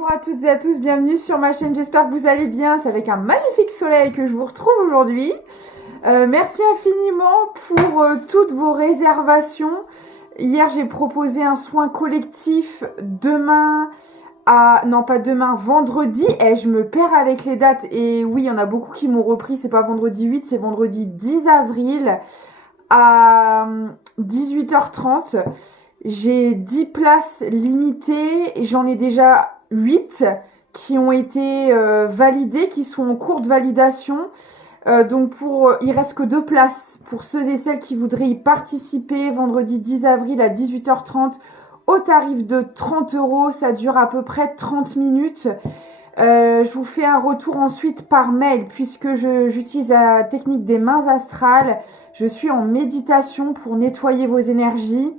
Bonjour à toutes et à tous, bienvenue sur ma chaîne, j'espère que vous allez bien. C'est avec un magnifique soleil que je vous retrouve aujourd'hui. Merci infiniment pour toutes vos réservations. Hier j'ai proposé un soin collectif vendredi. Et je me perds avec les dates. Et oui, il y en a beaucoup qui m'ont repris, c'est pas vendredi 8, c'est vendredi 10 avril à 18h30. J'ai 10 places limitées et j'en ai déjà 8 qui ont été validées, qui sont en cours de validation. Il reste que 2 places pour ceux et celles qui voudraient y participer vendredi 10 avril à 18h30 au tarif de 30 €. Ça dure à peu près 30 minutes. Je vous fais un retour ensuite par mail puisque j'utilise la technique des mains astrales. Je suis en méditation pour nettoyer vos énergies.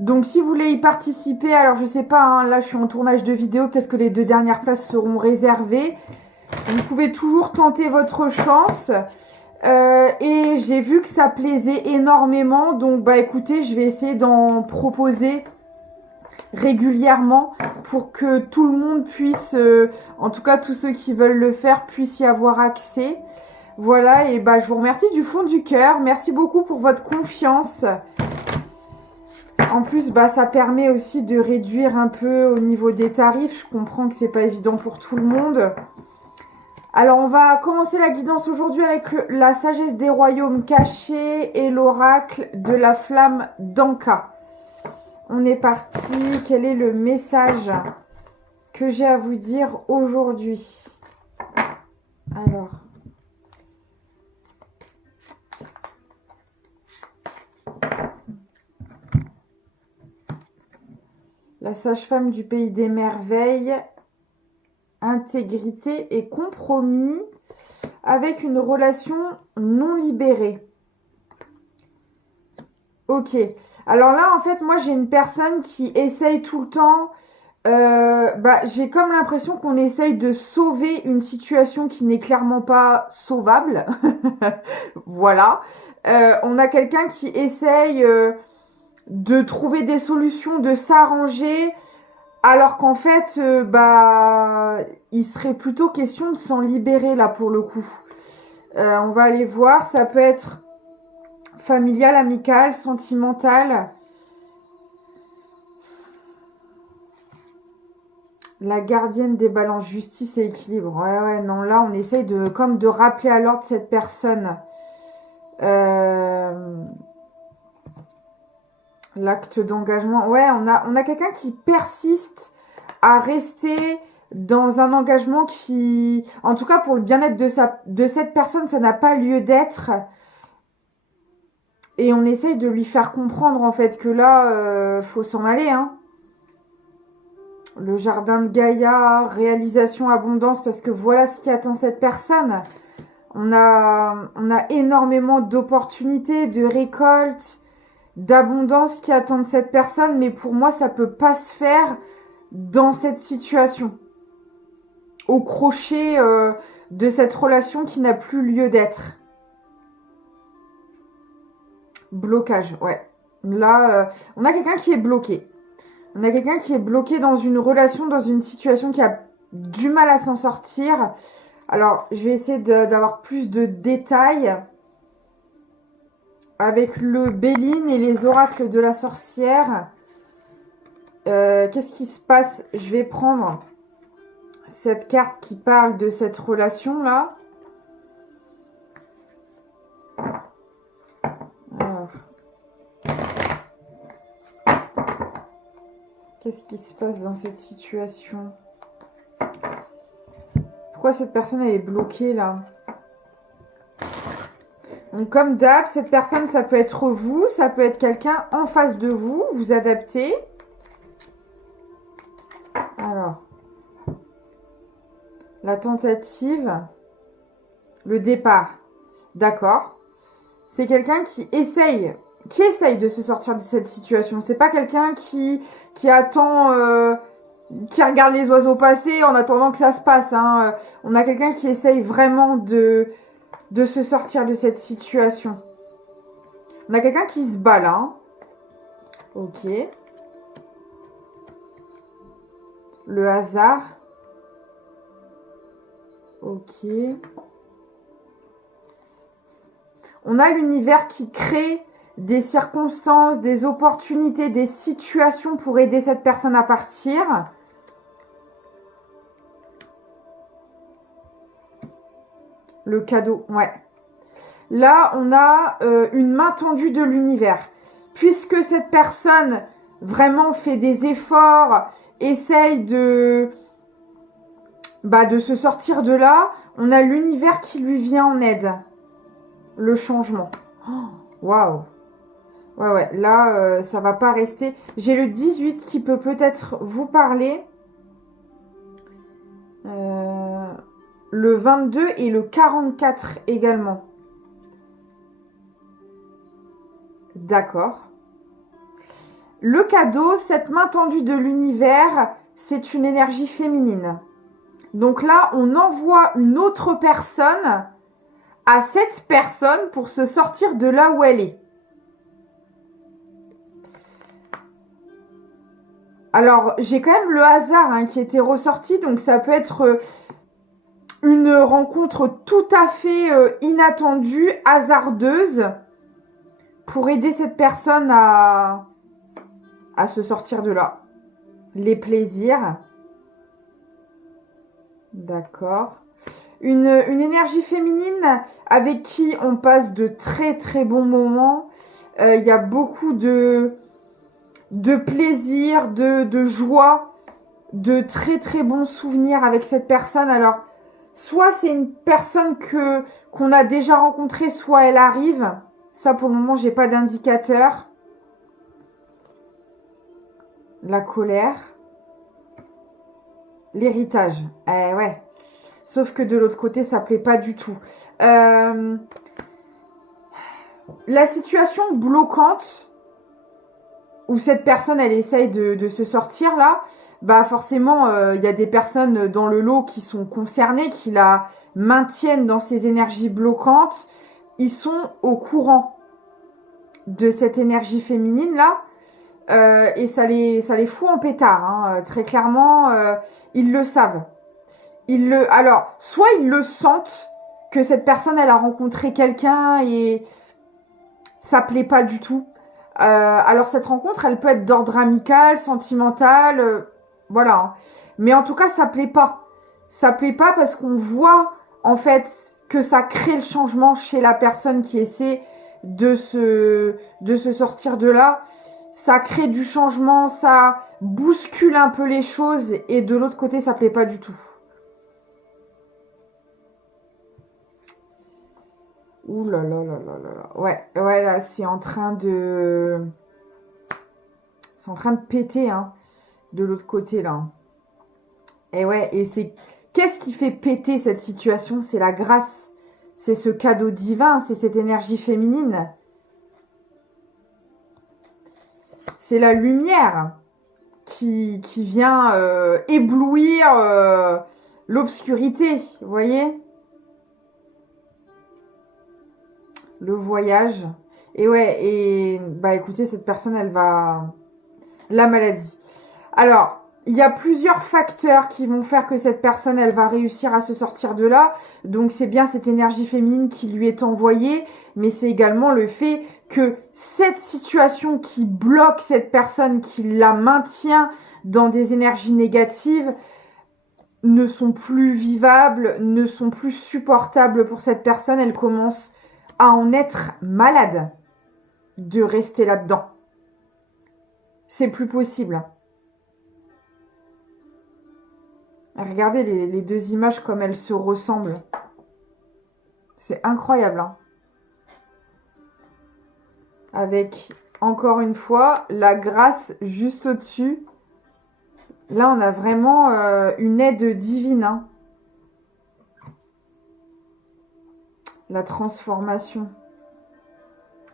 Donc si vous voulez y participer, alors je sais pas, hein, là je suis en tournage de vidéo, peut-être que les 2 dernières places seront réservées. Vous pouvez toujours tenter votre chance. Et j'ai vu que ça plaisait énormément, donc bah écoutez, je vais essayer d'en proposer régulièrement pour que tout le monde puisse, en tout cas tous ceux qui veulent le faire, puissent y avoir accès. Voilà, et bah je vous remercie du fond du cœur. Merci beaucoup pour votre confiance. En plus, bah, ça permet aussi de réduire un peu au niveau des tarifs. Je comprends que c'est pas évident pour tout le monde. Alors, on va commencer la guidance aujourd'hui avec la sagesse des royaumes cachés et l'oracle de la flamme d'Anka. On est parti. Quel est le message que j'ai à vous dire aujourd'hui? Alors... La sage-femme du pays des merveilles, intégrité et compromis avec une relation non libérée. Ok, alors là en fait moi j'ai une personne qui essaye tout le temps, j'ai comme l'impression qu'on essaye de sauver une situation qui n'est clairement pas sauvable. Voilà, on a quelqu'un qui essaye... de trouver des solutions, de s'arranger, alors qu'en fait, il serait plutôt question de s'en libérer là pour le coup. On va aller voir, ça peut être familial, amical, sentimental. La gardienne des balances, justice et équilibre. Ouais, non, là on essaye de rappeler à l'ordre cette personne. L'acte d'engagement. Ouais, on a quelqu'un qui persiste à rester dans un engagement qui, en tout cas pour le bien-être de cette personne, ça n'a pas lieu d'être. Et on essaye de lui faire comprendre en fait que là, faut s'en aller. Hein. Le jardin de Gaïa, réalisation, abondance, parce que voilà ce qui attend cette personne. On a énormément d'opportunités, de récoltes, d'abondance qui attendent cette personne, mais pour moi ça peut pas se faire dans cette situation, au crochet de cette relation qui n'a plus lieu d'être. Blocage, ouais. Là on a quelqu'un qui est bloqué, dans une relation, dans une situation qui a du mal à s'en sortir. Alors je vais essayer d'avoir plus de détails avec le Béline et les oracles de la sorcière. Qu'est-ce qui se passe? Je vais prendre cette carte qui parle de cette relation-là. Alors. Qu'est-ce qui se passe dans cette situation? Pourquoi cette personne elle est bloquée là? Donc comme d'hab, cette personne, ça peut être vous, ça peut être quelqu'un en face de vous, vous adaptez. Alors, la tentative, le départ, d'accord. C'est quelqu'un qui essaye de se sortir de cette situation. C'est pas quelqu'un qui attend, qui regarde les oiseaux passer en attendant que ça se passe. Hein. On a quelqu'un qui essaye vraiment de se sortir de cette situation. On a quelqu'un qui se bat là. Hein. Ok. Le hasard. Ok. On a l'univers qui crée des circonstances, des opportunités, des situations pour aider cette personne à partir. Le cadeau, ouais. Là, on a une main tendue de l'univers. Puisque cette personne vraiment fait des efforts, essaye de se sortir de là, on a l'univers qui lui vient en aide. Le changement. Waouh. Ouais, là, ça va pas rester. J'ai le 18 qui peut peut-être vous parler. Le 22 et le 44 également. D'accord. Le cadeau, cette main tendue de l'univers, c'est une énergie féminine. Donc là, on envoie une autre personne à cette personne pour se sortir de là où elle est. Alors, j'ai quand même le hasard qui était ressorti, donc ça peut être une rencontre tout à fait inattendue, hasardeuse, pour aider cette personne à se sortir de là. Les plaisirs. D'accord. Une énergie féminine avec qui on passe de très très bons moments. Il y a beaucoup de plaisir, de joie, de très très bons souvenirs avec cette personne. Alors, soit c'est une personne qu'on a déjà rencontrée, soit elle arrive. Ça, pour le moment, j'ai pas d'indicateur. La colère. L'héritage. Ouais. Sauf que de l'autre côté, ça plaît pas du tout. La situation bloquante où cette personne, elle essaye de se sortir là, bah forcément, il y a des personnes dans le lot qui sont concernées, qui la maintiennent dans ces énergies bloquantes. Ils sont au courant de cette énergie féminine là. Et ça les fout en pétard, très clairement, ils le savent. Alors, soit ils le sentent, que cette personne, elle a rencontré quelqu'un et ça plaît pas du tout. Alors, cette rencontre, elle peut être d'ordre amical, sentimental, voilà. Mais en tout cas, ça plaît pas. Ça plaît pas parce qu'on voit, en fait, que ça crée le changement chez la personne qui essaie de se sortir de là. Ça crée du changement, ça bouscule un peu les choses et de l'autre côté, ça plaît pas du tout. Ouh là là là là là là. Ouais, là, c'est en train de péter, de l'autre côté, là. Et ouais, et c'est... Qu'est-ce qui fait péter cette situation? C'est la grâce. C'est ce cadeau divin, c'est cette énergie féminine. C'est la lumière qui vient éblouir l'obscurité, vous voyez? Le voyage. Et ouais, et bah écoutez, cette personne, elle va... La maladie. Alors, il y a plusieurs facteurs qui vont faire que cette personne, elle va réussir à se sortir de là. Donc, c'est bien cette énergie féminine qui lui est envoyée, mais c'est également le fait que cette situation qui bloque cette personne, qui la maintient dans des énergies négatives, ne sont plus vivables, ne sont plus supportables pour cette personne. Elle commence à en être malade de rester là-dedans. C'est plus possible. Regardez les deux images comme elles se ressemblent. C'est incroyable. Avec, encore une fois, la grâce juste au-dessus. Là, on a vraiment une aide divine. La transformation.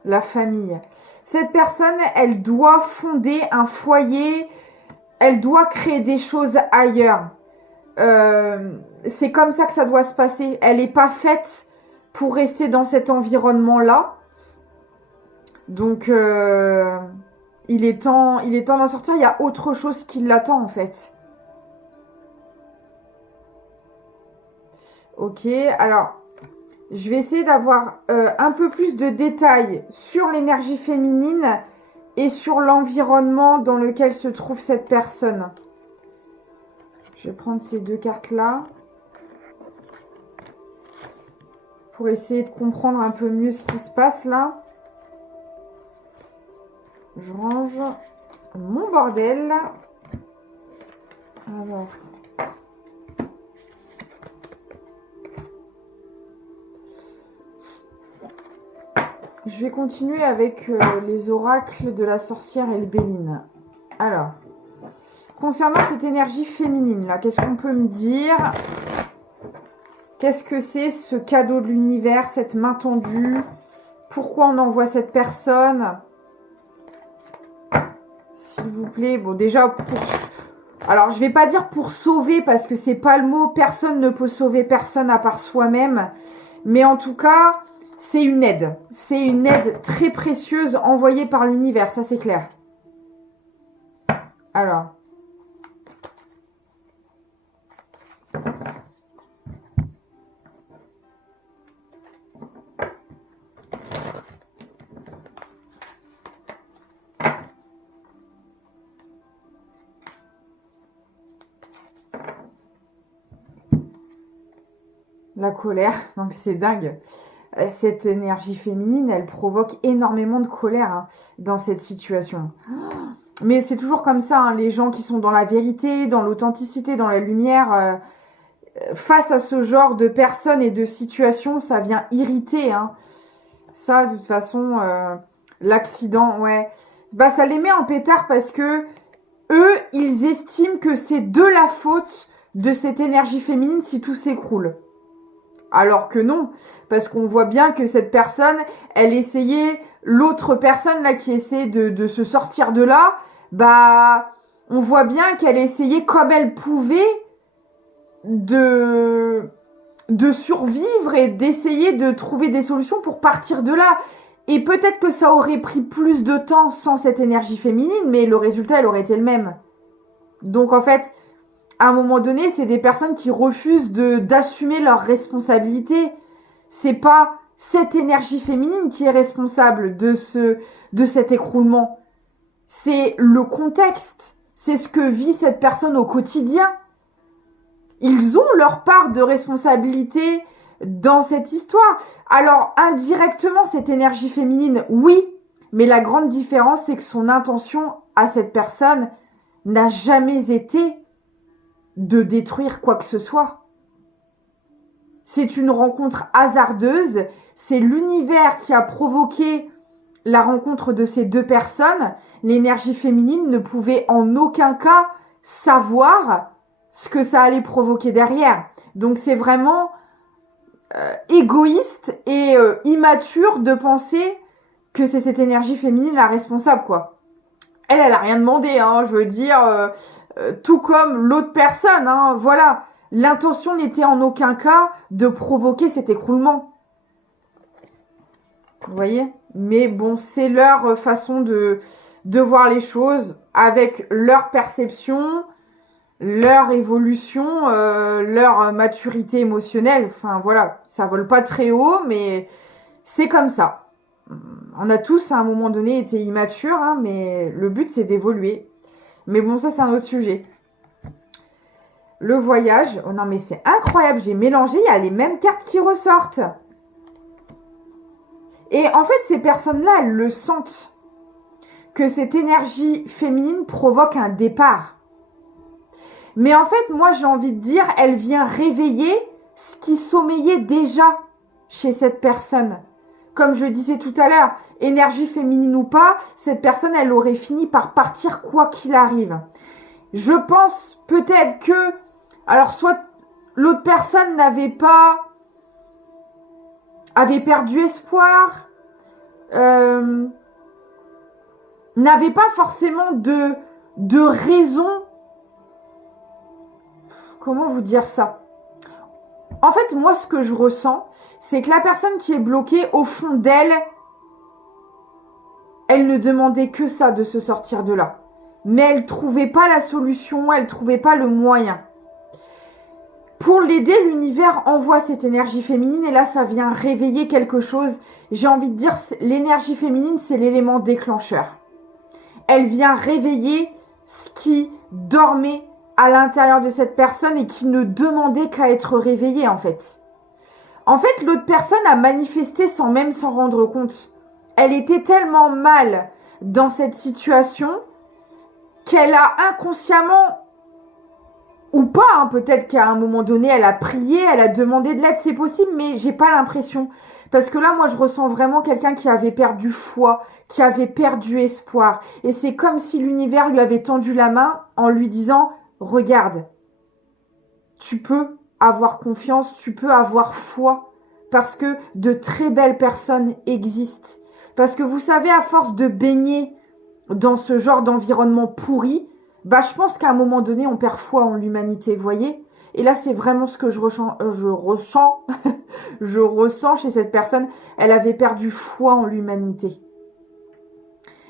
La famille. Cette personne, elle doit fonder un foyer. Elle doit créer des choses ailleurs. C'est comme ça que ça doit se passer. Elle n'est pas faite pour rester dans cet environnement-là. Donc, il est temps d'en sortir. Il y a autre chose qui l'attend, en fait. Ok, alors, je vais essayer d'avoir un peu plus de détails sur l'énergie féminine et sur l'environnement dans lequel se trouve cette personne. Je vais prendre ces deux cartes-là pour essayer de comprendre un peu mieux ce qui se passe là. Je range mon bordel. Alors. Je vais continuer avec les oracles de la sorcière Elbéline. Alors, concernant cette énergie féminine là, qu'est-ce qu'on peut me dire? Qu'est-ce que c'est ce cadeau de l'univers, cette main tendue? Pourquoi on envoie cette personne? S'il vous plaît, bon déjà pour... Alors je vais pas dire pour sauver parce que c'est pas le mot, personne ne peut sauver personne à part soi-même. Mais en tout cas, c'est une aide. C'est une aide très précieuse envoyée par l'univers, ça c'est clair. Alors... La colère, non mais c'est dingue. Cette énergie féminine, elle provoque énormément de colère hein, dans cette situation. Mais c'est toujours comme ça, hein, les gens qui sont dans la vérité, dans l'authenticité, dans la lumière, face à ce genre de personnes et de situations, ça vient irriter. Hein. Ça, de toute façon, l'accident, ouais. Bah, ça les met en pétard parce que eux, ils estiment que c'est de la faute de cette énergie féminine si tout s'écroule. Alors que non, parce qu'on voit bien que cette personne, elle essayait, l'autre personne là qui essaie de se sortir de là, bah, on voit bien qu'elle essayait comme elle pouvait de survivre et d'essayer de trouver des solutions pour partir de là. Et peut-être que ça aurait pris plus de temps sans cette énergie féminine, mais le résultat, elle aurait été le même. Donc en fait... À un moment donné, c'est des personnes qui refusent d'assumer leurs responsabilités. C'est pas cette énergie féminine qui est responsable de cet écroulement. C'est le contexte. C'est ce que vit cette personne au quotidien. Ils ont leur part de responsabilité dans cette histoire. Alors, indirectement, cette énergie féminine, oui. Mais la grande différence, c'est que son intention à cette personne n'a jamais été de détruire quoi que ce soit. C'est une rencontre hasardeuse, c'est l'univers qui a provoqué la rencontre de ces deux personnes. L'énergie féminine ne pouvait en aucun cas savoir ce que ça allait provoquer derrière. Donc c'est vraiment égoïste et immature de penser que c'est cette énergie féminine la responsable, quoi. Elle a rien demandé, hein, je veux dire... tout comme l'autre personne, hein, voilà. L'intention n'était en aucun cas de provoquer cet écroulement. Vous voyez? Mais bon, c'est leur façon de voir les choses, avec leur perception, leur évolution, leur maturité émotionnelle. Enfin, voilà, ça vole pas très haut, mais c'est comme ça. On a tous, à un moment donné, été immatures, hein, mais le but, c'est d'évoluer. Mais bon, ça, c'est un autre sujet. Le voyage. Oh non, mais c'est incroyable. J'ai mélangé. Il y a les mêmes cartes qui ressortent. Et en fait, ces personnes-là, elles le sentent. Que cette énergie féminine provoque un départ. Mais en fait, moi, j'ai envie de dire, elle vient réveiller ce qui sommeillait déjà chez cette personne. Comme je disais tout à l'heure, énergie féminine ou pas, cette personne, elle aurait fini par partir quoi qu'il arrive. Je pense peut-être que, alors soit l'autre personne avait perdu espoir, n'avait pas forcément de raison. Comment vous dire ça ? En fait, moi, ce que je ressens, c'est que la personne qui est bloquée, au fond d'elle, elle ne demandait que ça, de se sortir de là. Mais elle ne trouvait pas la solution, elle ne trouvait pas le moyen. Pour l'aider, l'univers envoie cette énergie féminine et là, ça vient réveiller quelque chose. J'ai envie de dire, l'énergie féminine, c'est l'élément déclencheur. Elle vient réveiller ce qui dormait à l'intérieur de cette personne et qui ne demandait qu'à être réveillé en fait. En fait, l'autre personne a manifesté sans même s'en rendre compte. Elle était tellement mal dans cette situation qu'elle a inconsciemment, ou pas, hein, peut-être qu'à un moment donné, elle a prié, elle a demandé de l'aide, c'est possible, mais j'ai pas l'impression. Parce que là, moi, je ressens vraiment quelqu'un qui avait perdu foi, qui avait perdu espoir. Et c'est comme si l'univers lui avait tendu la main en lui disant « Regarde, tu peux avoir confiance, tu peux avoir foi, parce que de très belles personnes existent. » Parce que vous savez, à force de baigner dans ce genre d'environnement pourri, bah, je pense qu'à un moment donné, on perd foi en l'humanité, vous voyez ? Et là, c'est vraiment ce que je ressens chez cette personne. Elle avait perdu foi en l'humanité.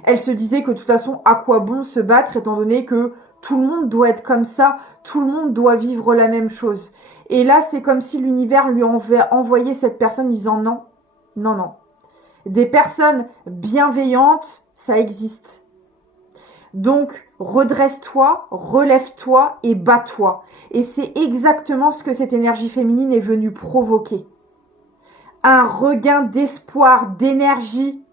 Elle se disait que de toute façon, à quoi bon se battre étant donné que tout le monde doit être comme ça, tout le monde doit vivre la même chose. Et là, c'est comme si l'univers lui envoyait cette personne disant non, non, non. Des personnes bienveillantes, ça existe. Donc, redresse-toi, relève-toi et bats-toi. Et c'est exactement ce que cette énergie féminine est venue provoquer. Un regain d'espoir, d'énergie.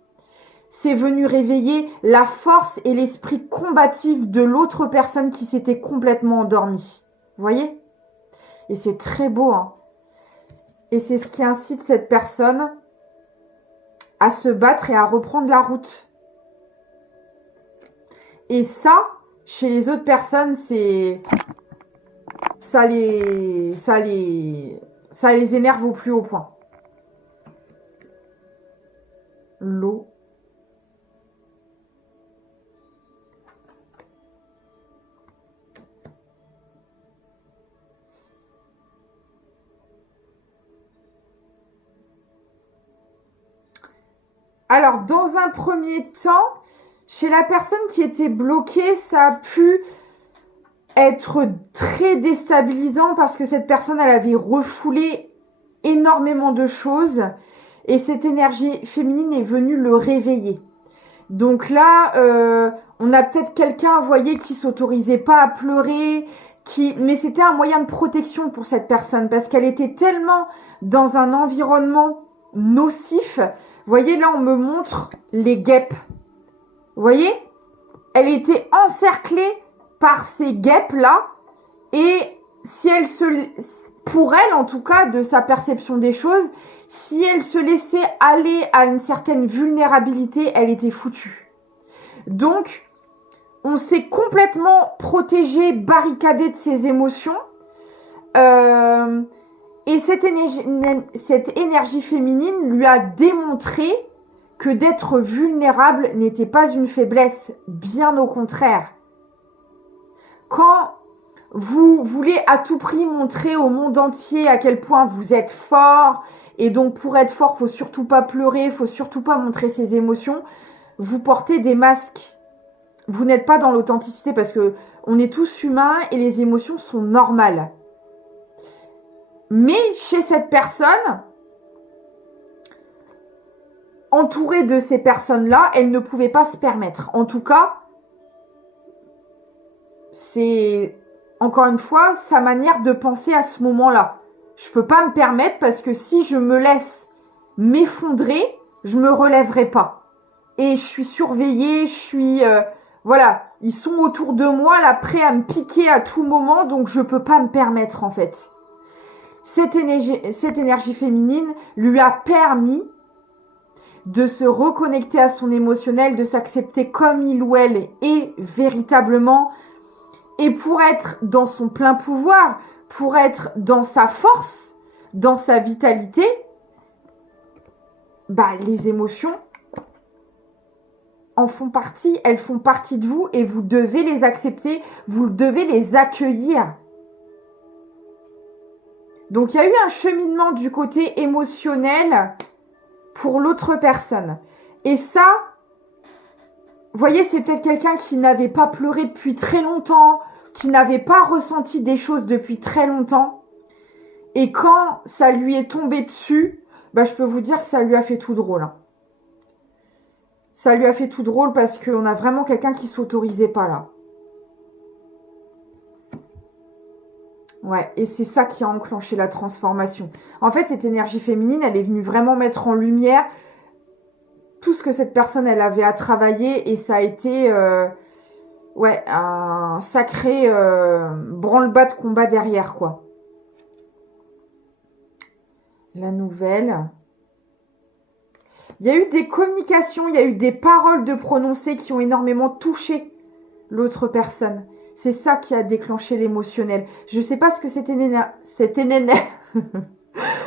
C'est venu réveiller la force et l'esprit combatif de l'autre personne qui s'était complètement endormie. Vous voyez ? Et c'est très beau, hein. Et c'est ce qui incite cette personne à se battre et à reprendre la route. Et ça, chez les autres personnes, ça les énerve au plus haut point. L'eau. Alors, dans un premier temps, chez la personne qui était bloquée, ça a pu être très déstabilisant parce que cette personne, elle avait refoulé énormément de choses et cette énergie féminine est venue le réveiller. Donc là, on a peut-être quelqu'un, vous voyez, qui s'autorisait pas à pleurer, mais c'était un moyen de protection pour cette personne parce qu'elle était tellement dans un environnement nocif. Vous voyez, là, on me montre les guêpes. Vous voyez, elle était encerclée par ces guêpes-là et si elle pour elle en tout cas, de sa perception des choses, si elle se laissait aller à une certaine vulnérabilité, elle était foutue. Donc, on s'est complètement protégé, barricadé de ses émotions. Et cette énergie féminine lui a démontré que d'être vulnérable n'était pas une faiblesse, bien au contraire. Quand vous voulez à tout prix montrer au monde entier à quel point vous êtes fort, et donc pour être fort, faut surtout pas pleurer, faut surtout pas montrer ses émotions, vous portez des masques. Vous n'êtes pas dans l'authenticité parce que on est tous humains et les émotions sont normales. Mais chez cette personne, entourée de ces personnes-là, elle ne pouvait pas se permettre. En tout cas, c'est, encore une fois, sa manière de penser à ce moment-là. Je ne peux pas me permettre parce que si je me laisse m'effondrer, je ne me relèverai pas. Et je suis surveillée, voilà, ils sont autour de moi, là, prêts à me piquer à tout moment, donc je ne peux pas me permettre, en fait. Cette énergie féminine lui a permis de se reconnecter à son émotionnel, de s'accepter comme il ou elle est véritablement, et pour être dans son plein pouvoir, pour être dans sa force, dans sa vitalité, les émotions en font partie, elles font partie de vous et vous devez les accepter, vous devez les accueillir. Donc, il y a eu un cheminement du côté émotionnel pour l'autre personne. Et ça, vous voyez, c'est peut-être quelqu'un qui n'avait pas pleuré depuis très longtemps, qui n'avait pas ressenti des choses depuis très longtemps. Et quand ça lui est tombé dessus, bah, je peux vous dire que ça lui a fait tout drôle. Hein. Ça lui a fait tout drôle parce qu'on a vraiment quelqu'un qui s'autorisait pas là. Ouais, et c'est ça qui a enclenché la transformation. En fait, cette énergie féminine, elle est venue vraiment mettre en lumière tout ce que cette personne, elle avait à travailler. Et ça a été ouais, un sacré branle-bas de combat derrière, quoi. La nouvelle. Il y a eu des communications, il y a eu des paroles de prononcées qui ont énormément touché l'autre personne. C'est ça qui a déclenché l'émotionnel. Je sais pas ce que c'était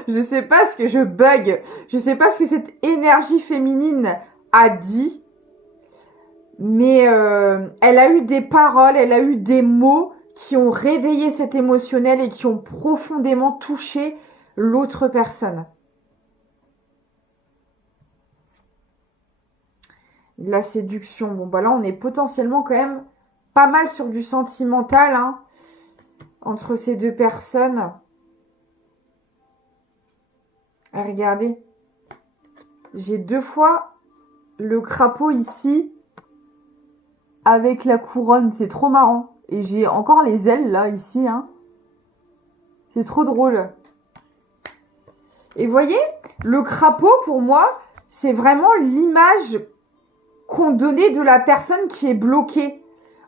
je sais pas ce que je bug. Je sais pas ce que cette énergie féminine a dit. Mais elle a eu des paroles, elle a eu des mots qui ont réveillé cet émotionnel et qui ont profondément touché l'autre personne. La séduction. Bon, bah là, on est potentiellement quand même pas mal sur du sentimental, hein, entre ces deux personnes. Regardez. J'ai 2 fois le crapaud ici avec la couronne. C'est trop marrant. Et j'ai encore les ailes là, ici. Hein. C'est trop drôle. Et vous voyez, le crapaud, pour moi, c'est vraiment l'image qu'on donnait de la personne qui est bloquée.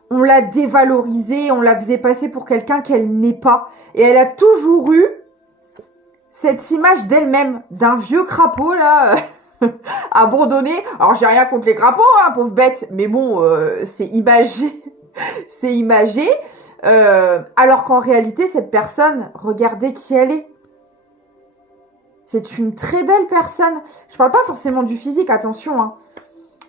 On l'a dévalorisée, on la faisait passer pour quelqu'un qu'elle n'est pas. Et elle a toujours eu cette image d'elle-même, d'un vieux crapaud, là, abandonné. Alors, j'ai rien contre les crapauds, hein, pauvre bête, mais bon, c'est imagé. C'est imagé. Alors qu'en réalité, cette personne, regardez qui elle est. C'est une très belle personne. Je parle pas forcément du physique, attention, hein.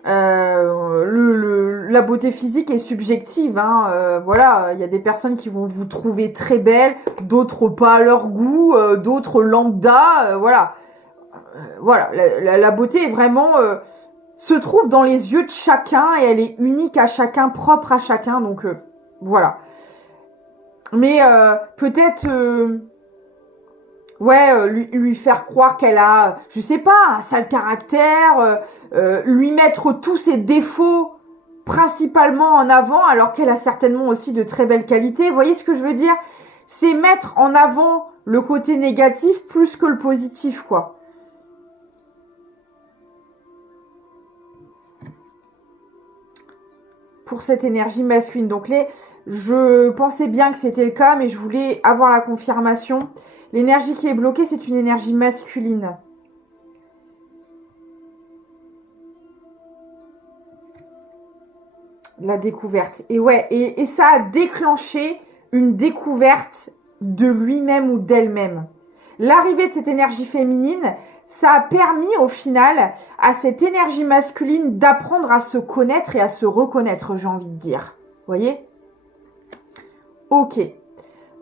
La beauté physique est subjective, hein. Voilà, il y a des personnes qui vont vous trouver très belle, d'autres pas à leur goût, d'autres lambda, voilà. Voilà, la beauté est vraiment se trouve dans les yeux de chacun et elle est unique à chacun, propre à chacun, donc voilà. Mais peut-être ouais, lui faire croire qu'elle a, je sais pas, un sale caractère, lui mettre tous ses défauts principalement en avant, alors qu'elle a certainement aussi de très belles qualités. Vous voyez ce que je veux dire? C'est mettre en avant le côté négatif plus que le positif, quoi. Pour cette énergie masculine. Donc je pensais bien que c'était le cas, mais je voulais avoir la confirmation. L'énergie qui est bloquée, c'est une énergie masculine. La découverte. Et ouais, et ça a déclenché une découverte de lui-même ou d'elle-même. L'arrivée de cette énergie féminine, ça a permis au final à cette énergie masculine d'apprendre à se connaître et à se reconnaître, j'ai envie de dire. Vous voyez? Ok.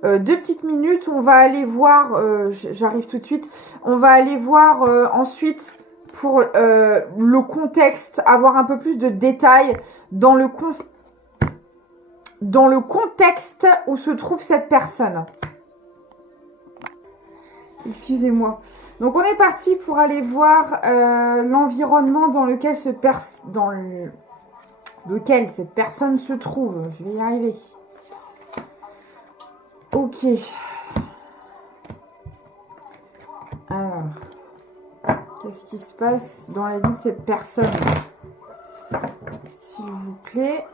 2 petites minutes, on va aller voir, j'arrive tout de suite, on va aller voir ensuite pour le contexte, avoir un peu plus de détails dans le contexte où se trouve cette personne. Excusez-moi. Donc on est parti pour aller voir l'environnement dans lequel cette personne se trouve. Je vais y arriver. Ok. Alors, qu'est-ce qui se passe dans la vie de cette personne? S'il vous plaît.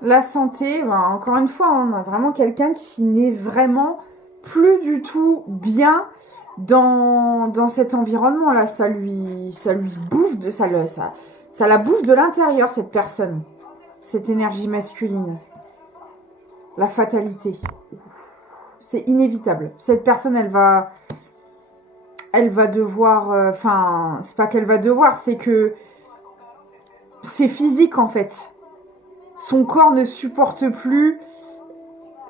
La santé, ben, encore une fois, on a vraiment quelqu'un qui n'est vraiment plus du tout bien dans cet environnement-là. Ça lui bouffe, ça la bouffe de l'intérieur, cette personne. Cette énergie masculine. La fatalité. C'est inévitable. Cette personne, elle va devoir... c'est pas qu'elle va devoir, c'est que c'est physique, en fait. son corps ne supporte plus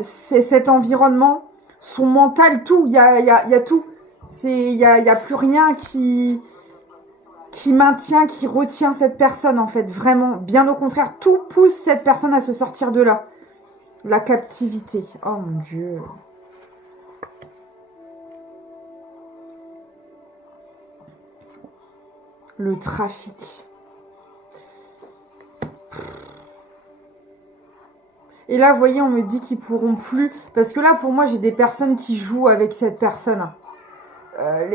cet environnement, son mental, tout, il y a tout. Il y a plus rien qui maintient, qui retient cette personne, en fait, vraiment. Bien au contraire, tout pousse cette personne à se sortir de là. La captivité. Oh mon Dieu. Le trafic. Et là, vous voyez, on me dit qu'ils pourront plus. Parce que là, pour moi, j'ai des personnes qui jouent avec cette personne.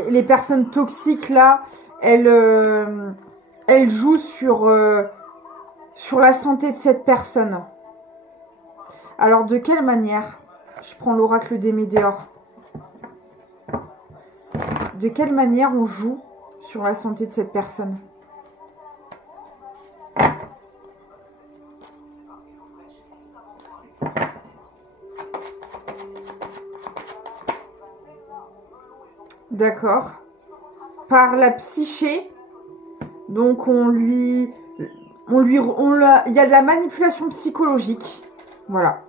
Les personnes toxiques, là, elles jouent sur la santé de cette personne. Alors, de quelle manière? Je prends l'oracle des Médéors. De quelle manière on joue sur la santé de cette personne? D'accord. Par la psyché. Donc, il y a de la manipulation psychologique. Voilà.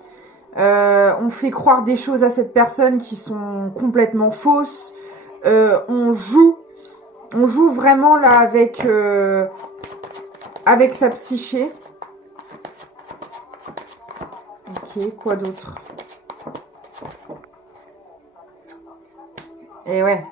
On fait croire des choses à cette personne qui sont complètement fausses. On joue vraiment là avec sa psyché. Ok, quoi d'autre? Et ouais.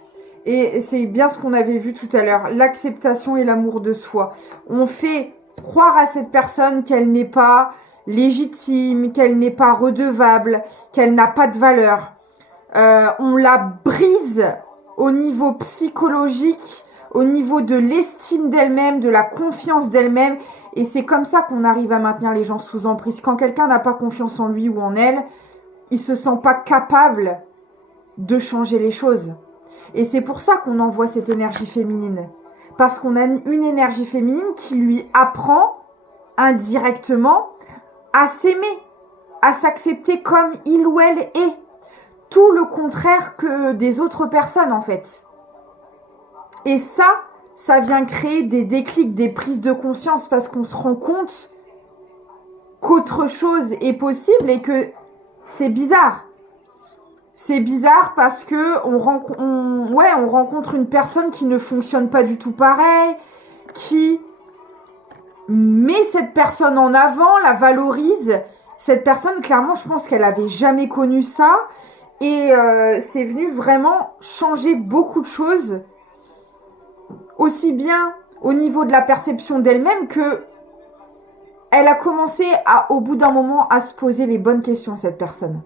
Et c'est bien ce qu'on avait vu tout à l'heure. L'acceptation et l'amour de soi. On fait croire à cette personne qu'elle n'est pas légitime, qu'elle n'est pas redevable, qu'elle n'a pas de valeur. On la brise au niveau psychologique, au niveau de l'estime d'elle-même, de la confiance d'elle-même. Et c'est comme ça qu'on arrive à maintenir les gens sous emprise. Quand quelqu'un n'a pas confiance en lui ou en elle, il se sent pas capable de changer les choses. Et c'est pour ça qu'on envoie cette énergie féminine. Parce qu'on a une énergie féminine qui lui apprend indirectement à s'aimer, à s'accepter comme il ou elle est. Tout le contraire que des autres personnes, en fait. Et ça vient créer des déclics, des prises de conscience, parce qu'on se rend compte qu'autre chose est possible et que c'est bizarre. C'est bizarre parce que on rencontre une personne qui ne fonctionne pas du tout pareil, qui met cette personne en avant, la valorise. Cette personne, clairement, je pense qu'elle avait jamais connu ça. Et c'est venu vraiment changer beaucoup de choses. Aussi bien au niveau de la perception d'elle-même que elle a commencé au bout d'un moment à se poser les bonnes questions, cette personne.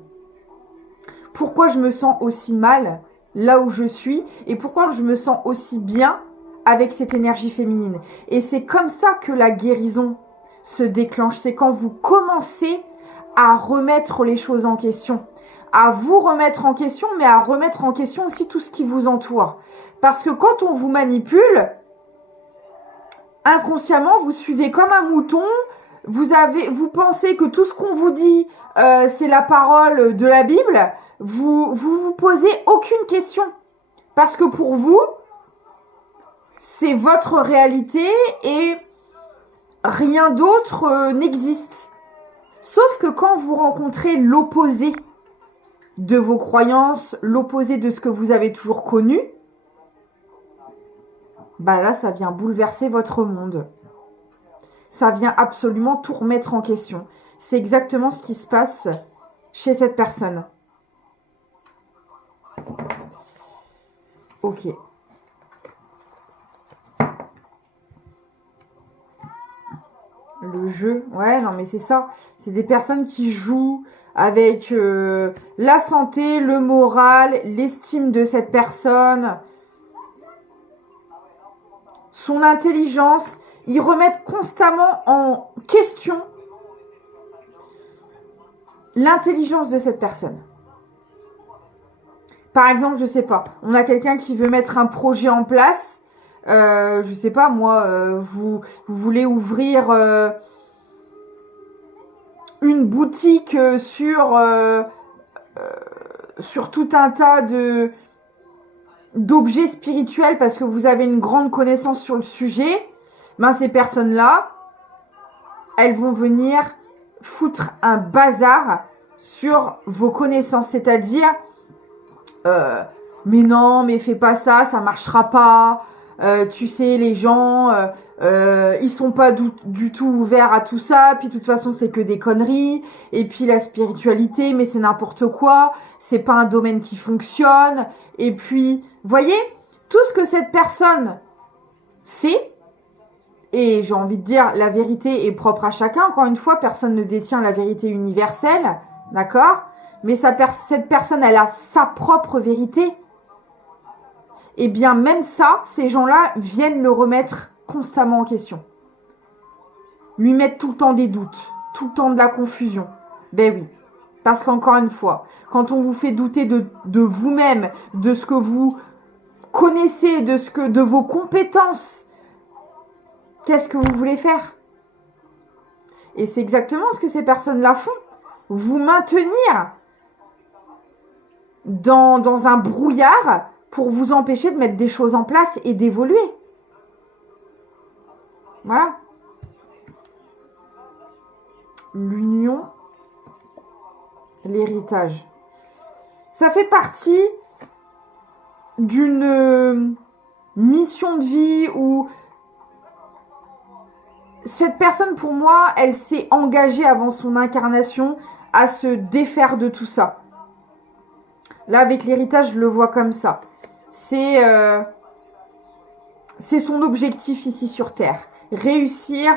Pourquoi je me sens aussi mal là où je suis et pourquoi je me sens aussi bien avec cette énergie féminine. Et c'est comme ça que la guérison se déclenche. C'est quand vous commencez à remettre les choses en question. À vous remettre en question, mais à remettre en question aussi tout ce qui vous entoure. Parce que quand on vous manipule, inconsciemment, vous suivez comme un mouton. Vous pensez que tout ce qu'on vous dit, c'est la parole de la Bible. Vous posez aucune question. Parce que pour vous, c'est votre réalité et rien d'autre n'existe. Sauf que quand vous rencontrez l'opposé de vos croyances, l'opposé de ce que vous avez toujours connu, bah là, ça vient bouleverser votre monde. Ça vient absolument tout remettre en question. C'est exactement ce qui se passe chez cette personne. Ok. Le jeu, ouais, non mais c'est ça. C'est des personnes qui jouent avec la santé, le moral, l'estime de cette personne, son intelligence. Ils remettent constamment en question l'intelligence de cette personne. Par exemple, je sais pas, on a quelqu'un qui veut mettre un projet en place. Je sais pas, moi, vous voulez ouvrir une boutique sur tout un tas d'objets spirituels parce que vous avez une grande connaissance sur le sujet. Ben, ces personnes-là, elles vont venir foutre un bazar sur vos connaissances. C'est-à-dire, mais non, mais fais pas ça, ça marchera pas. Tu sais, les gens, ils sont pas du tout ouverts à tout ça. Puis de toute façon, c'est que des conneries. Et puis la spiritualité, mais c'est n'importe quoi. C'est pas un domaine qui fonctionne. Et puis, voyez, tout ce que cette personne sait, et j'ai envie de dire, la vérité est propre à chacun. Encore une fois, personne ne détient la vérité universelle, d'accord? Mais cette personne, elle a sa propre vérité. Et bien même ça, ces gens-là viennent le remettre constamment en question. Lui mettre tout le temps des doutes, tout le temps de la confusion. Ben oui, parce qu'encore une fois, quand on vous fait douter de vous-même, de ce que vous connaissez, de vos compétences, qu'est-ce que vous voulez faire? Et c'est exactement ce que ces personnes-là font. Vous maintenir dans un brouillard pour vous empêcher de mettre des choses en place et d'évoluer. Voilà. L'union, l'héritage. Ça fait partie d'une mission de vie où cette personne, pour moi, elle s'est engagée avant son incarnation à se défaire de tout ça. Là, avec l'héritage, je le vois comme ça. C'est son objectif ici sur Terre. Réussir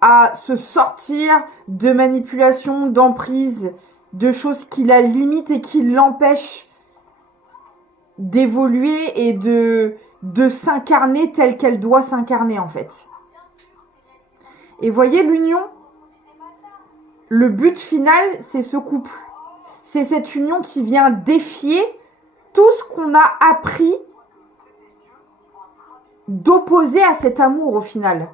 à se sortir de manipulation, d'emprise, de choses qui la limitent et qui l'empêchent d'évoluer et de s'incarner telle qu'elle doit s'incarner en fait. Et voyez l'union, le but final, c'est ce couple. C'est cette union qui vient défier tout ce qu'on a appris d'opposer à cet amour au final.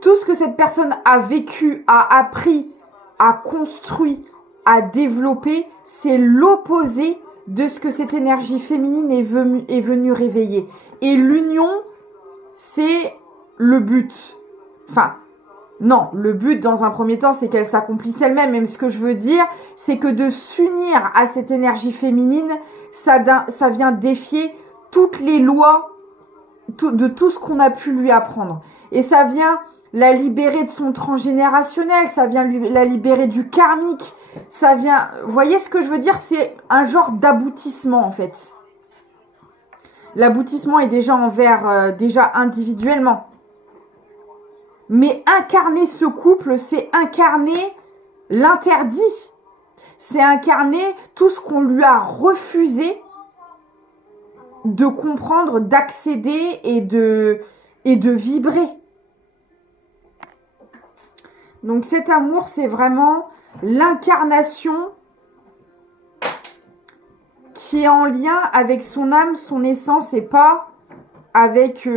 Tout ce que cette personne a vécu, a appris, a construit, a développé, c'est l'opposé de ce que cette énergie féminine est venue réveiller. Et l'union, c'est le but. Enfin, non, le but dans un premier temps, c'est qu'elle s'accomplisse elle-même. Mais ce que je veux dire, c'est que de s'unir à cette énergie féminine, ça vient défier toutes les lois de tout ce qu'on a pu lui apprendre. Et ça vient la libérer de son transgénérationnel, ça vient la libérer du karmique, ça vient... Vous voyez ce que je veux dire? C'est un genre d'aboutissement en fait. L'aboutissement est déjà déjà individuellement. Mais incarner ce couple, c'est incarner l'interdit. C'est incarner tout ce qu'on lui a refusé de comprendre, d'accéder et de vibrer. Donc cet amour, c'est vraiment l'incarnation qui est en lien avec son âme, son essence et pas avec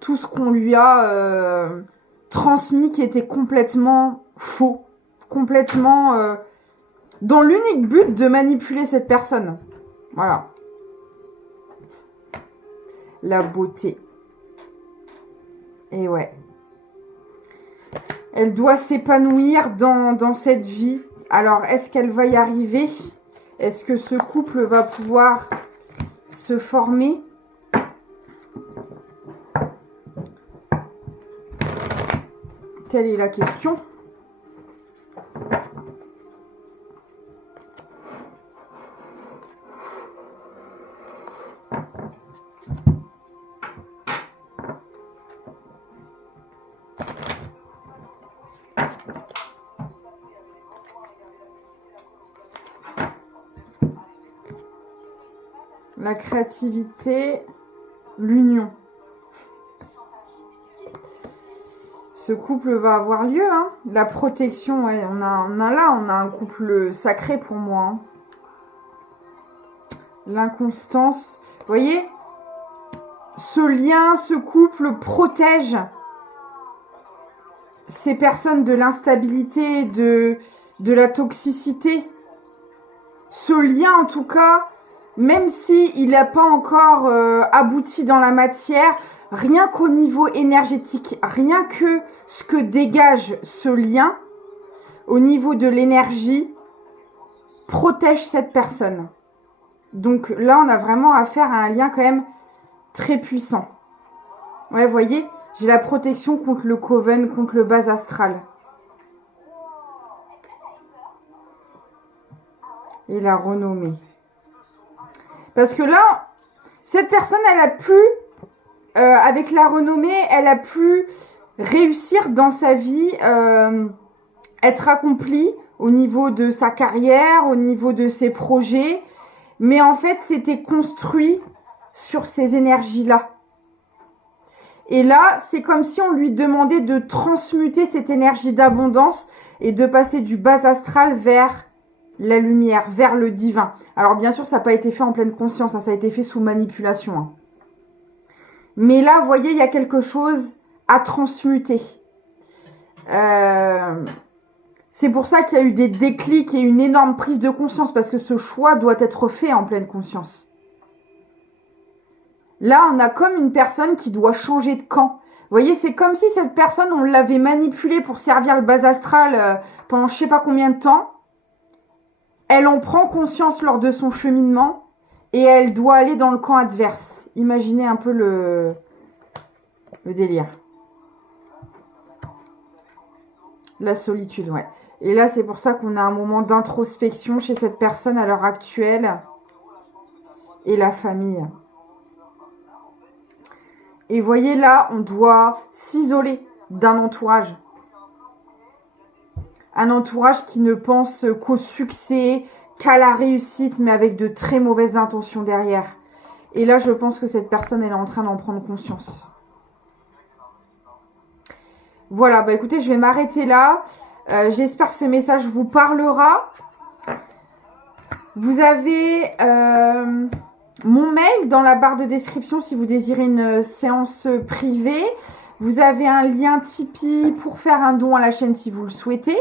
tout ce qu'on lui a transmis qui était complètement faux, complètement dans l'unique but de manipuler cette personne. Voilà. La beauté. Et ouais. Elle doit s'épanouir dans cette vie. Alors, est-ce qu'elle va y arriver? Est-ce que ce couple va pouvoir se former? Telle est la question. La créativité, l'union. Ce couple va avoir lieu, hein. La protection, ouais, on a un couple sacré pour moi. Hein. L'inconstance, vous voyez, ce lien, ce couple protège ces personnes de l'instabilité, de la toxicité. Ce lien, en tout cas, même si il n'a pas encore abouti dans la matière, rien qu'au niveau énergétique, rien que ce que dégage ce lien, au niveau de l'énergie, protège cette personne. Donc là, on a vraiment affaire à un lien quand même très puissant. Ouais, vous voyez, j'ai la protection contre le coven, contre le bas astral. Et la renommée. Parce que là, cette personne, elle a pu, avec la renommée, elle a pu réussir dans sa vie, être accomplie au niveau de sa carrière, au niveau de ses projets. Mais en fait, c'était construit sur ces énergies-là. Et là, c'est comme si on lui demandait de transmuter cette énergie d'abondance et de passer du bas astral vers la lumière, vers le divin. Alors bien sûr, ça n'a pas été fait en pleine conscience, hein, ça a été fait sous manipulation. Hein. Mais là, vous voyez, il y a quelque chose à transmuter. C'est pour ça qu'il y a eu des déclics et une énorme prise de conscience, parce que ce choix doit être fait en pleine conscience. Là, on a comme une personne qui doit changer de camp. Vous voyez, c'est comme si cette personne, on l'avait manipulée pour servir le bas astral pendant je ne sais pas combien de temps. Elle en prend conscience lors de son cheminement et elle doit aller dans le camp adverse. Imaginez un peu le délire. La solitude, ouais. Et là, c'est pour ça qu'on a un moment d'introspection chez cette personne à l'heure actuelle. Et la famille. Et voyez là, on doit s'isoler d'un entourage. Un entourage qui ne pense qu'au succès, qu'à la réussite, mais avec de très mauvaises intentions derrière. Et là, je pense que cette personne, elle est en train d'en prendre conscience. Voilà, bah écoutez, je vais m'arrêter là. J'espère que ce message vous parlera. Vous avez mon mail dans la barre de description si vous désirez une séance privée. Vous avez un lien Tipeee pour faire un don à la chaîne si vous le souhaitez.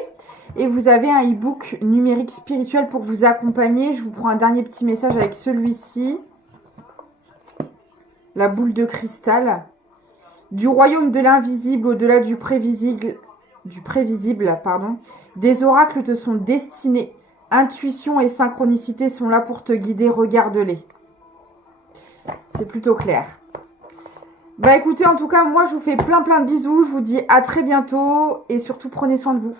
Et vous avez un e-book numérique spirituel pour vous accompagner. Je vous prends un dernier petit message avec celui-ci. La boule de cristal. Du royaume de l'invisible au-delà du prévisible, des oracles te sont destinés. Intuition et synchronicité sont là pour te guider. Regarde-les. C'est plutôt clair. Bah écoutez, en tout cas, moi je vous fais plein de bisous. Je vous dis à très bientôt et surtout prenez soin de vous.